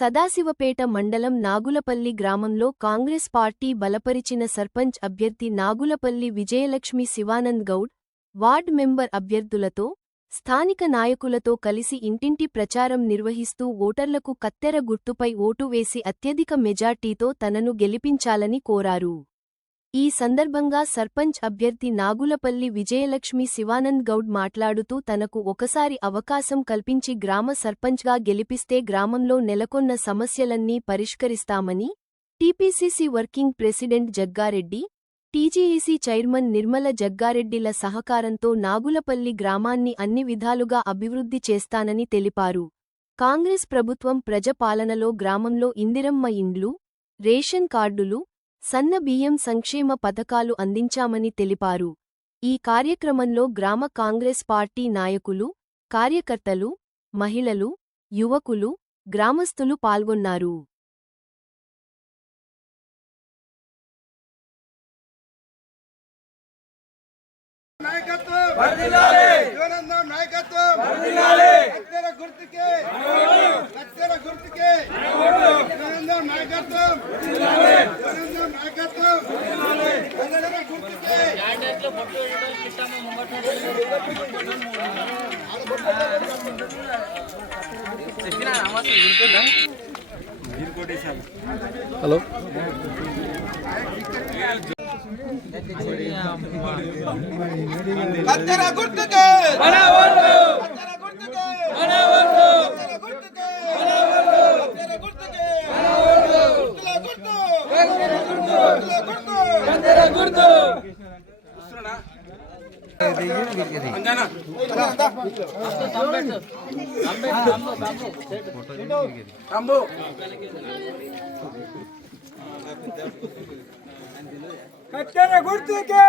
సదాశివపేట మండలం నాగులపల్లి గ్రామంలో కాంగ్రెస్ పార్టీ బలపరిచిన సర్పంచ్ అభ్యర్థి నాగులపల్లి విజయలక్ష్మి శివానంద్ గౌడ్ వార్డ్ మెంబర్ అభ్యర్థులతో స్థానిక నాయకులతో కలిసి ఇంటింటి ప్రచారం నిర్వహిస్తూ ఓటర్లకు కత్తెర గుర్తుపై ఓటు వేసి అత్యధిక మెజార్టీతో తనను గెలిపించాలని కోరారు. ఈ సందర్భంగా సర్పంచ్ అభ్యర్థి నాగులపల్లి విజయలక్ష్మి శివానంద్ గౌడ్ మాట్లాడుతూ తనకు ఒకసారి అవకాశం కల్పించి గ్రామ సర్పంచ్గా గెలిపిస్తే గ్రామంలో నెలకొన్న సమస్యలన్నీ పరిష్కరిస్తామని TPCC working president Jagga Reddy TGEC chairman Nirmala జగ్గారెడ్డిల సహకారంతో నాగులపల్లి గ్రామాన్ని అన్ని విధాలుగా అభివృద్ధి చేస్తానని తెలిపారు. కాంగ్రెస్ ప్రభుత్వం ప్రజపాలనలో గ్రామంలో ఇందిరమ్మ ఇండ్లు రేషన్ కార్డులు సన్న బియ్యం సంక్షేమ పథకాలు అందించామని తెలిపారు. ఈ కార్యక్రమంలో గ్రామ కాంగ్రెస్ పార్టీ నాయకులు కార్యకర్తలు మహిళలు యువకులు గ్రామస్తులు పాల్గొన్నారు. నాయకత్వం యువనందం నాయకత్వం కత్తెర గుర్తుకే కత్తెర గుర్తుకే యువనందం నాయకత్వం యువనందం నాయకత్వం కత్తెర గుర్తుకే హలో కత్తెర గుర్తుకే! కత్తెర గుర్తుకే! కత్తెర గుర్తుకే! కత్తెర గుర్తుకే! గుర్తుల గుర్తు! గుర్తుల గుర్తు! కత్తెర గుర్తు! గుర్తుకే కత్తెర గుర్తుకే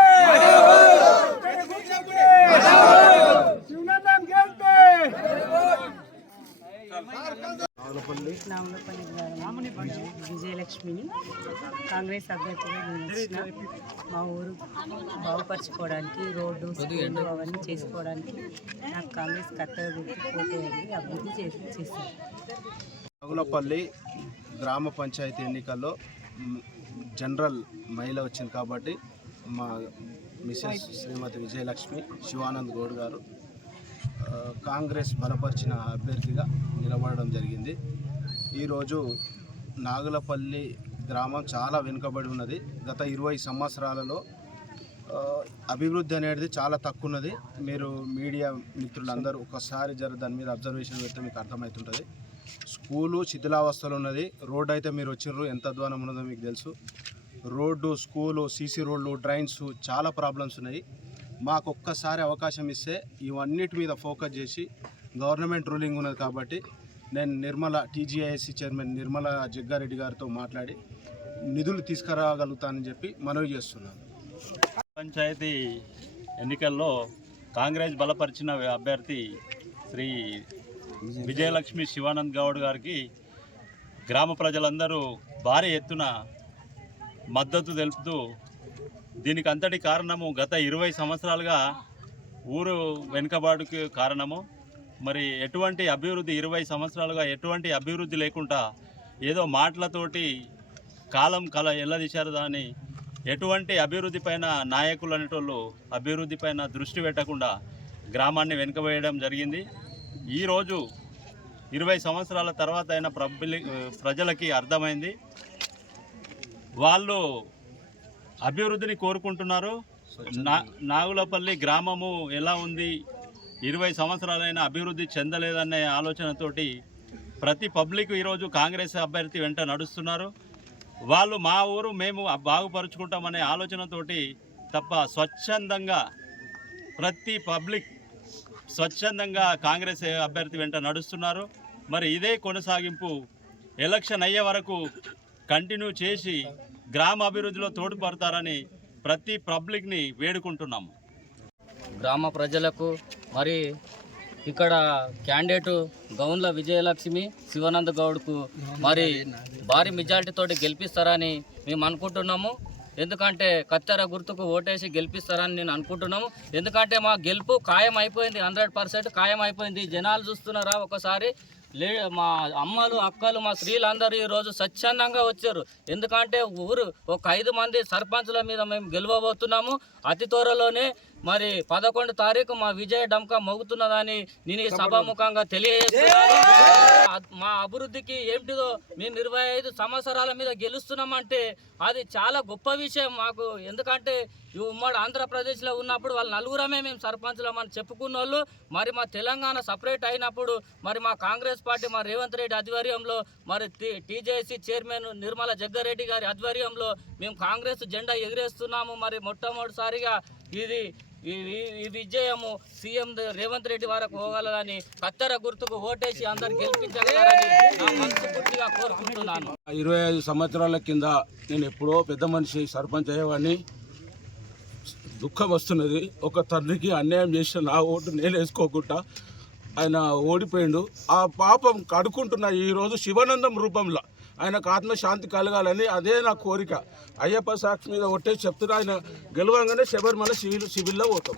నామలపల్లి గ్రామం విజయలక్ష్మిని కాంగ్రెస్ అభ్యర్థిగా నేను వచ్చిన మా ఊరు బాగుపరచుకోవడానికి రోడ్డు స్కూళ్ళు అవన్నీ చేసుకోవడానికి నాకు కాంగ్రెస్ కత్తెర గుర్తు పోటీ అభివృద్ధి చేసి చేస్తాను నాగులపల్లి గ్రామ పంచాయతీ ఎన్నికల్లో జనరల్ మహిళ వచ్చింది కాబట్టి మా మిసెస్ శ్రీమతి విజయలక్ష్మి శివానంద్ గౌడ్ గారు కాంగ్రెస్ బలపరిచిన అభ్యర్థిగా నిలబడడం జరిగింది. ఈరోజు నాగులపల్లి గ్రామం చాలా వెనుకబడి ఉన్నది. గత ఇరవై సంవత్సరాలలో అభివృద్ధి అనేది చాలా తక్కువ ఉన్నది మీరు మీడియా మిత్రులందరూ ఒకసారి జర దాని మీద అబ్జర్వేషన్ పెడితే మీకు అర్థమవుతుంటుంది. స్కూలు శిథిలావస్థలో ఉన్నది. రోడ్డు అయితే మీరు వచ్చిర్రు. ఎంత అధ్వానం ఉన్నదో మీకు తెలుసు. రోడ్డు స్కూలు సీసీ రోడ్లు డ్రైన్స్ చాలా ప్రాబ్లమ్స్ ఉన్నాయి. మాకు ఒక్కసారి అవకాశం ఇస్తే ఇవన్నిటి మీద ఫోకస్ చేసి గవర్నమెంట్ రూలింగ్ ఉన్నది కాబట్టి నేను నిర్మల టీజీఐఎస్సీ చైర్మన్ నిర్మల జగ్గారెడ్డి గారితో మాట్లాడి నిధులు తీసుకురాగలుగుతానని చెప్పి మనవి చేస్తున్నాను. పంచాయతీ ఎన్నికల్లో కాంగ్రెస్ బలపరిచిన అభ్యర్థి శ్రీ విజయలక్ష్మి శివానంద్ గౌడ్ గారికి గ్రామ ప్రజలందరూ భారీ ఎత్తున మద్దతు తెలుపుతూ దీనికి అంతటి కారణము గత ఇరవై సంవత్సరాలుగా ఊరు వెనుకబాటుకి కారణము. మరి ఎటువంటి అభివృద్ధి ఇరవై సంవత్సరాలుగా ఎటువంటి అభివృద్ధి లేకుండా ఏదో మాటలతోటి కాలం కల ఎల్లదీశారు దాని ఎటువంటి అభివృద్ధి పైన నాయకులు అనేటోళ్ళు అభివృద్ధి పైన దృష్టి పెట్టకుండా గ్రామాన్ని వెనుకవేయడం జరిగింది. ఈరోజు ఇరవై సంవత్సరాల తర్వాత అయిన ప్రబలి ప్రజలకి అర్థమైంది. వాళ్ళు అభివృద్ధిని కోరుకుంటున్నారు. నా నాగులపల్లి గ్రామము ఎలా ఉంది? ఇరవై సంవత్సరాలైన అభివృద్ధి చెందలేదనే ఆలోచనతోటి ప్రతి పబ్లిక్ ఈరోజు కాంగ్రెస్ అభ్యర్థి వెంట నడుస్తున్నారు. వాళ్ళు మా ఊరు మేము బాగుపరుచుకుంటామనే ఆలోచనతోటి తప్ప స్వచ్ఛందంగా ప్రతి పబ్లిక్ స్వచ్ఛందంగా కాంగ్రెస్ అభ్యర్థి వెంట నడుస్తున్నారు. మరి ఇదే కొనసాగింపు ఎలక్షన్ అయ్యే వరకు కంటిన్యూ చేసి గ్రామ అభివృద్ధిలో తోడ్పడతారని ప్రతి పబ్లిక్ని వేడుకుంటున్నాము. గ్రామ ప్రజలకు మరి ఇక్కడ క్యాండిడేట్ గౌన్ల విజయలక్ష్మి శివానంద గౌడ్కు మరి భారీ మెజార్టీతో గెలిపిస్తారని మేము అనుకుంటున్నాము. ఎందుకంటే కత్తెర గుర్తుకు ఓటేసి గెలిపిస్తారని నేను అనుకుంటున్నాము. ఎందుకంటే మా గెలుపు ఖాయం అయిపోయింది హండ్రెడ్ పర్సెంట్ ఖాయం అయిపోయింది జనాలు చూస్తున్నారా ఒకసారి? లే మా అమ్మలు అక్కలు మా స్త్రీలందరూ ఈరోజు స్వచ్ఛందంగా వచ్చారు. ఎందుకంటే ఊరు ఒక ఐదు మంది సర్పంచుల మీద మేము గెలవబోతున్నాము. అతి త్వరలోనే మరి పదకొండు తారీఖు మా విజయ డంకా మోగుతున్నదని నేను ఈ సభాముఖంగా తెలియజేస్తున్నాను. మా అభివృద్ధికి ఏంటిదో మేము ఇరవై ఐదు సంవత్సరాల మీద గెలుస్తున్నామంటే అది చాలా గొప్ప విషయం మాకు. ఎందుకంటే ఈ ఉమ్మడి ఆంధ్రప్రదేశ్లో ఉన్నప్పుడు వాళ్ళు నలుగురమే మేము సర్పంచులమని చెప్పుకున్న వాళ్ళు మరి మా తెలంగాణ సపరేట్ అయినప్పుడు మరి మా కాంగ్రెస్ పార్టీ మా రేవంత్ రెడ్డి ఆధ్వర్యంలో మరి టీజేసీ చైర్మన్ నిర్మల జగ్గారెడ్డి గారి ఆధ్వర్యంలో మేము కాంగ్రెస్ జెండా ఎగిరేస్తున్నాము. మరి మొట్టమొదటిసారిగా ఇది ఈ విజయము సీఎం రేవంత్ రెడ్డి వరకు పోగలదని కత్తెర గుర్తుకు ఓటేసి అందరు గెలిపించగలరని కోరుకుంటున్నాను. ఇరవై ఐదు సంవత్సరాల కింద నేను ఎప్పుడో పెద్ద మనిషి సర్పంచ్ అయ్యేవాడిని. దుఃఖం వస్తున్నది. ఒక తండ్రికి అన్యాయం చేసిన నా ఓటు నేను వేసుకోకుండా ఆయన ఓడిపోయిండు. ఆ పాపం కడుకుంటున్న ఈరోజు శివానందం రూపంలో. ఆయనకు ఆత్మశాంతి కలగాలని అదే నా కోరిక. అయ్యప్ప సాక్షి మీద ఒట్టే చెప్తున్నా ఆయన గెలవంగానే శబరిమల సివిల్ శిబిల్లో పోతాం.